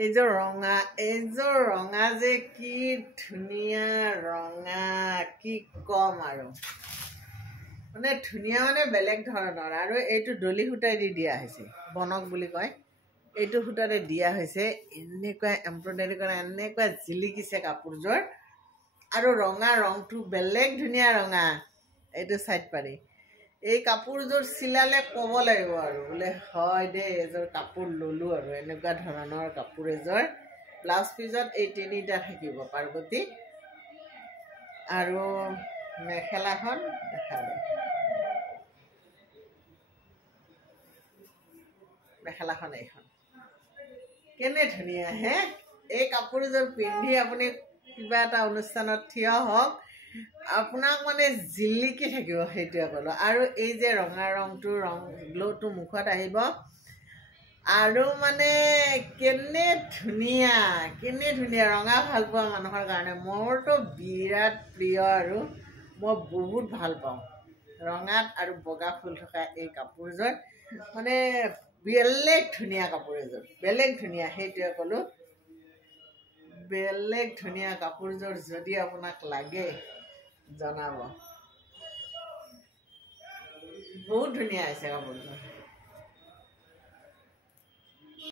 এইযোৰ ৰঙা যে কি ধুনীয়া ৰঙা কি কম আৰু মানে ধুনীয়া মানে বেলেগ ধৰণৰ আৰু এইটো ডলি সূতাই দি দিয়া হৈছে বনক বুলি কয় এইটো সূতাৰে দিয়া হৈছে এনেকুৱা এমব্ৰইডাৰী কৰা এনেকুৱা জিলিকিছে কাপোৰযোৰ আৰু ৰঙা ৰংটো বেলেগ ধুনীয়া ৰঙা এইটো চাইড পাৰি এই কাপোৰযোৰ চিলালে ক'ব লাগিব আৰু বোলে হয় দেই এযোৰ কাপোৰ ল'লোঁ আৰু এনেকুৱা ধৰণৰ কাপোৰ এযোৰ ব্লাউজ পিছত এই তিনিটা থাকিব পাৰ্বতী আৰু মেখেলাখন দেখাব মেখেলাখন এইখন কেনে ধুনীয়া হে এই কাপোৰযোৰ পিন্ধি আপুনি কিবা এটা অনুষ্ঠানত থিয় হওক আপোনাক মানে জিলিকি থাকিব সেইটোৱে ক'লো আৰু এই যে ৰঙা ৰংটো গ্ল'টো মুখত আহিব আৰু মানে কেনে ধুনীয়া ৰঙা ভাল পোৱা মানুহৰ কাৰণে মোৰতো বিৰাট প্ৰিয় আৰু মই বহুত ভাল পাওঁ ৰঙাত আৰু বগা ফুল থকা এই কাপোৰযোৰ মানে বেলেগ ধুনীয়া কাপোৰ এযোৰ বেলেগ ধুনীয়া সেইটোৱে ক'লো বেলেগ ধুনীয়া কাপোৰযোৰ যদি আপোনাক লাগে জনাব বহুত ধুনীয়া হৈছে কাপোৰযোৰ